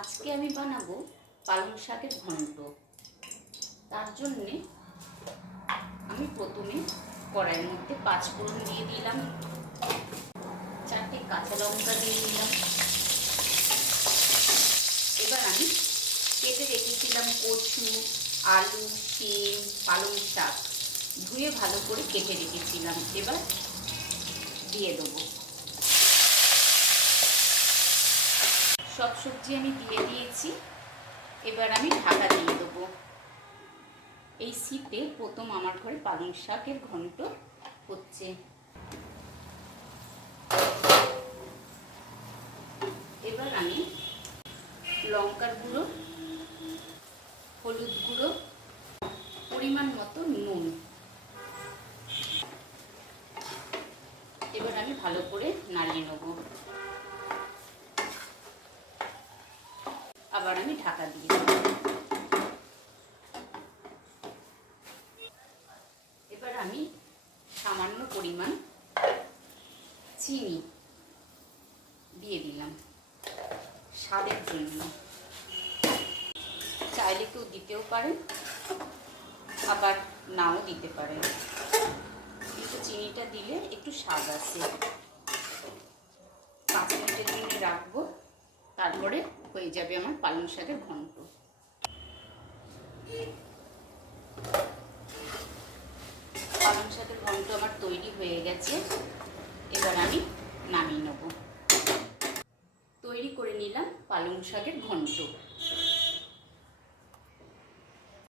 আজকে আমি বানাবো পালং শাকের ঘন্ট। তার জন্যে আমি প্রথমে কড়াইয়ের মধ্যে 5 ফোড়ন দিয়ে দিলাম, 4টে কাঁচা লঙ্কা দিয়ে দিলাম। এবার আমি কেটে রেখেছিলাম কচু, আলু, শিম, পালং শাক ধুয়ে ভালো করে কেটে রেখেছিলাম। এবার দিয়ে দেবো। সব সবজি আমি দিয়ে দিয়েছি। এবার আমি ঢাকা দিয়ে দেবো। এই শীতে প্রথম আমার ঘরে পালং শাকের ঘন্ট হচ্ছে। এবার আমি লঙ্কার গুঁড়ো, হলুদ গুঁড়ো, পরিমাণ মতো নুন, এবার আমি ভালো করে নাড়িয়ে নেব। আবার আমি ঢাকা দিয়ে দেব। এবার আমি সামান্য পরিমাণ চিনি দিয়ে দিলাম স্বাদের জন্য। চাইলে কেউ দিতেও পারেন, আবার নাও দিতে পারেন, কিন্তু চিনিটা দিলে একটু স্বাদ আসে। 5 মিনিটের জন্য রাখবো, তারপরে হয়ে যাবে আমার পালং শাকের ঘন্ট। পালং শাকের ঘন্ট আমার তৈরি হয়ে গেছে। এবার আমি নামিয়ে নেব। তৈরি করে নিলাম পালং শাকের ঘন্ট।